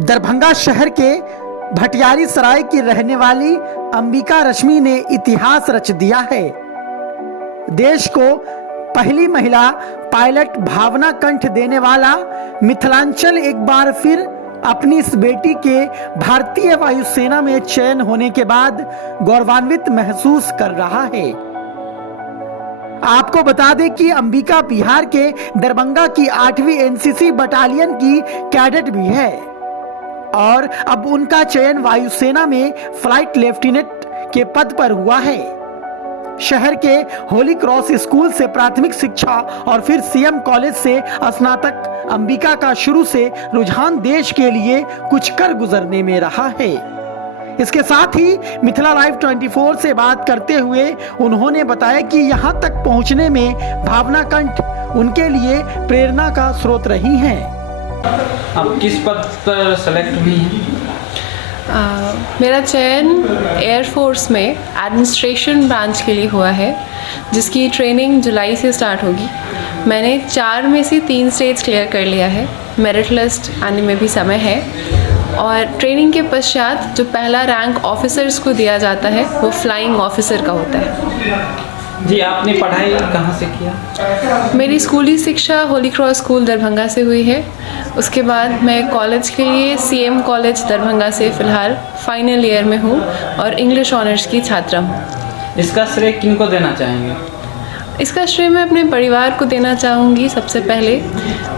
दरभंगा शहर के भटियारी सराय की रहने वाली अंबिका रश्मि ने इतिहास रच दिया है। देश को पहली महिला पायलट भावना कंठ देने वाला मिथिलांचल एक बार फिर अपनी इस बेटी के भारतीय वायुसेना में चयन होने के बाद गौरवान्वित महसूस कर रहा है। आपको बता दें कि अंबिका बिहार के दरभंगा की 8वीं एनसीसी बटालियन की कैडेट भी है और अब उनका चयन वायुसेना में फ्लाइट लेफ्टिनेंट के पद पर हुआ है। शहर के होली क्रॉस स्कूल से प्राथमिक शिक्षा और फिर सीएम कॉलेज से स्नातक अंबिका का शुरू से रुझान देश के लिए कुछ कर गुजरने में रहा है। इसके साथ ही मिथिला लाइव 24 से बात करते हुए उन्होंने बताया कि यहां तक पहुंचने में भावना कंठ उनके लिए प्रेरणा का स्रोत रही हैं। आप किस पद पर सेलेक्ट हुई हैं? मेरा चयन एयरफोर्स में एडमिनिस्ट्रेशन ब्रांच के लिए हुआ है, जिसकी ट्रेनिंग जुलाई से स्टार्ट होगी। मैंने 4 में से 3 स्टेज क्लियर कर लिया है। मेरिट लिस्ट आने में भी समय है और ट्रेनिंग के पश्चात जो पहला रैंक ऑफिसर्स को दिया जाता है वो फ्लाइंग ऑफिसर का होता है। जी, आपने पढ़ाई कहाँ से किया? मेरी स्कूली शिक्षा होली क्रॉस स्कूल दरभंगा से हुई है। उसके बाद मैं कॉलेज के लिए सीएम कॉलेज दरभंगा से फ़िलहाल फाइनल ईयर में हूँ और इंग्लिश ऑनर्स की छात्रा हूँ। इसका श्रेय किनको देना चाहेंगे? इसका श्रेय मैं अपने परिवार को देना चाहूँगी। सबसे पहले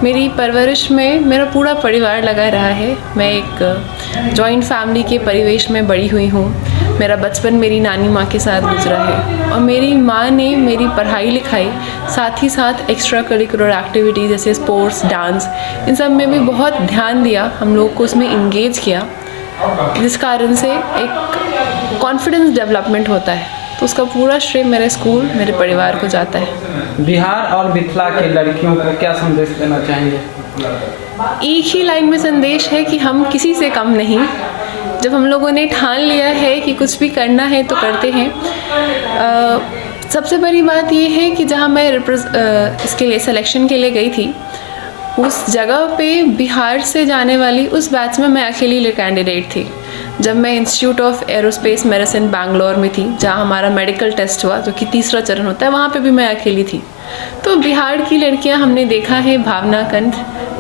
मेरी परवरिश में मेरा पूरा परिवार लगा रहा है। मैं एक जॉइंट फैमिली के परिवेश में बड़ी हुई हूँ। मेरा बचपन मेरी नानी माँ के साथ गुजरा है और मेरी माँ ने मेरी पढ़ाई लिखाई साथ ही साथ एक्स्ट्रा करिकुलर एक्टिविटीज़ जैसे स्पोर्ट्स, डांस, इन सब में भी बहुत ध्यान दिया। हम लोग को उसमें इंगेज किया, जिस कारण से एक कॉन्फिडेंस डेवलपमेंट होता है। तो उसका पूरा श्रेय मेरे स्कूल, मेरे परिवार को जाता है। बिहार और मिथिला की लड़कियों को क्या संदेश देना चाहेंगे? एक ही लाइन में संदेश है कि हम किसी से कम नहीं। जब हम लोगों ने ठान लिया है कि कुछ भी करना है तो करते हैं। सबसे बड़ी बात ये है कि जहाँ मैं इसके लिए सिलेक्शन के लिए गई थी, उस जगह पे बिहार से जाने वाली उस बैच में मैं अकेली कैंडिडेट थी। जब मैं institute of aerospace medicine Bangalore में थी, जहाँ हमारा मेडिकल टेस्ट हुआ जो कि 3रा चरण होता है, वहाँ पे भी मैं अकेली थी। तो बिहार की लड़कियाँ हमने देखा है, भावना कंठ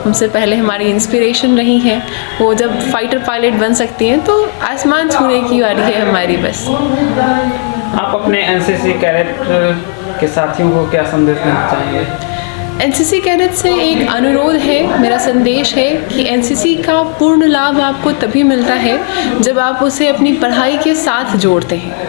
हमसे पहले हमारी इंस्पिरेशन रही है। वो जब फाइटर पायलट बन सकती हैं तो आसमान छूने की बारी है हमारी बस। आप अपने एनसीसी कैडेट के साथियों को क्या संदेश देना चाहेंगे? एनसीसी कैडेट से एक अनुरोध है, मेरा संदेश है कि एनसीसी का पूर्ण लाभ आपको तभी मिलता है जब आप उसे अपनी पढ़ाई के साथ जोड़ते हैं।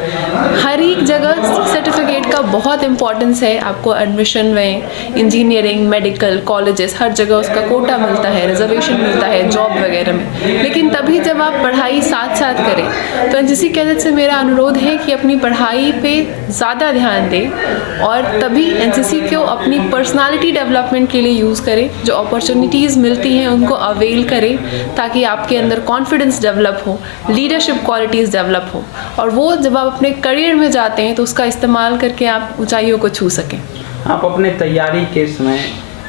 हर एक जगह सर्टिफिकेट का बहुत इम्पोर्टेंस है। आपको एडमिशन में इंजीनियरिंग, मेडिकल, कॉलेजेस, हर जगह उसका कोटा मिलता है, रिजर्वेशन मिलता है जॉब वगैरह में। लेकिन तभी जब आप पढ़ाई साथ साथ करें तो एनसीसी कैडेट से मेरा अनुरोध है कि अपनी पढ़ाई पे ज़्यादा ध्यान दें और तभी एनसीसी को अपनी पर्सनालिटी डेवलपमेंट के लिए यूज़ करें। जो अपॉर्चुनिटीज़ मिलती हैं उनको अवेल करें ताकि आपके अंदर कॉन्फिडेंस डेवलप हो, लीडरशिप क्वालिटीज़ डेवलप हो और वो जब आप अपने करियर में जाते हैं तो उसका इस्तेमाल करके आप ऊंचाइयों को छू सकें। आप अपने तैयारी के समय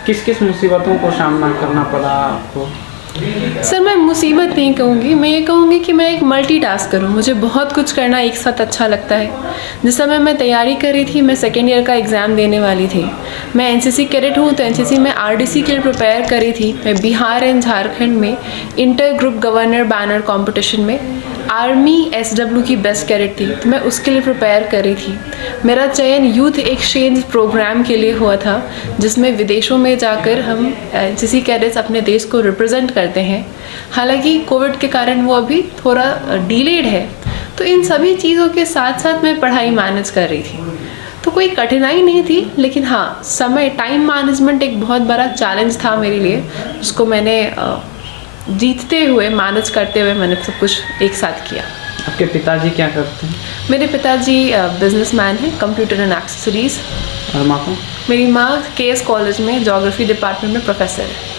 किस किस मुसीबतों को सामना करना पड़ा आपको? सर, मैं मुसीबत नहीं कहूँगी, मैं ये कहूँगी कि मैं एक मल्टीटास्कर हूँ। मुझे बहुत कुछ करना एक साथ अच्छा लगता है। जिस समय मैं तैयारी कर रही थी, मैं 2nd ईयर का एग्ज़ाम देने वाली थी। मैं एनसीसी कैडेट हूँ तो एनसीसी में आरडीसी के लिए प्रिपेयर करी थी। मैं बिहार एंड झारखंड में inter group governor banner competition में आर्मी एसडब्ल्यू की बेस्ट कैडेट थी, तो मैं उसके लिए प्रिपेयर कर रही थी। मेरा चयन यूथ एक्सचेंज प्रोग्राम के लिए हुआ था, जिसमें विदेशों में जाकर हम एनसीसी कैडेट्स अपने देश को रिप्रेजेंट करते हैं। हालांकि कोविड के कारण वो अभी थोड़ा डिलेड है। तो इन सभी चीज़ों के साथ साथ मैं पढ़ाई मैनेज कर रही थी, तो कोई कठिनाई नहीं थी। लेकिन हाँ, समय, टाइम मैनेजमेंट एक बहुत बड़ा चैलेंज था मेरे लिए, जिसको मैंने जीतते हुए, मैनेज करते हुए मैंने सब कुछ एक साथ किया। आपके पिताजी क्या करते हैं? मेरे पिताजी बिजनेसमैन हैं, कंप्यूटर एंड एक्सेसरीज। और माँ को? मेरी माँ केएस कॉलेज में ज्योग्राफी डिपार्टमेंट में प्रोफेसर है।